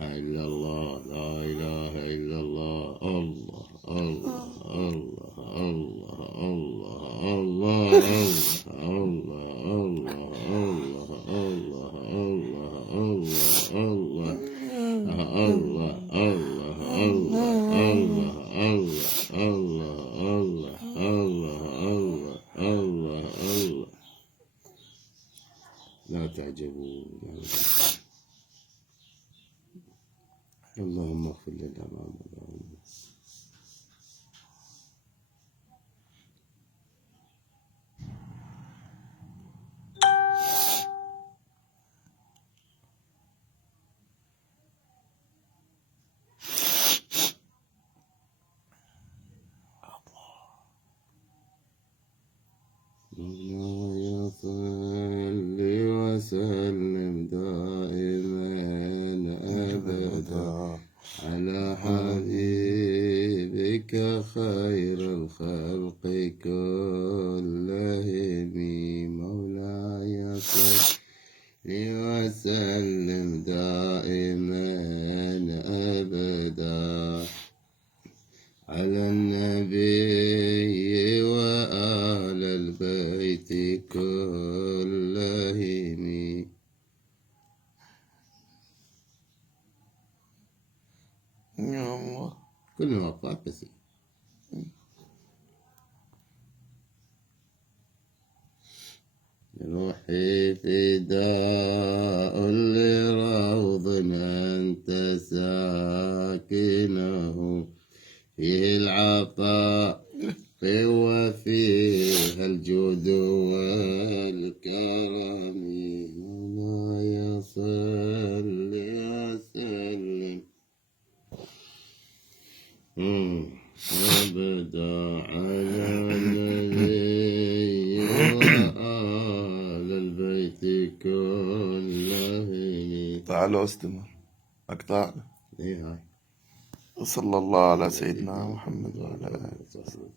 إلا الله، لا إله إلا الله، الله الله الله الله الله الله الله الله الله الله الله الله الله الله. لا تعجبوا. اللهم اغفر لنا ما مضى. الله صل وسلم دائما أبدا على حبيبك خير الخلق كلهم. مولاي صل وسلم دائما أبدا على النبي وآل البيت كلهم. يا الله كل الأوقات بس. روحي فداء لروض أنت ساكنه، فيه العطاء وفيها الجود والكرم. مولاي صل وسلم أبدا على النبي وآل البيت كلهم. تعالوا استمر أقطعنا. إيه هاي. وصلى الله على سيدنا محمد وعلى آله وصحبه.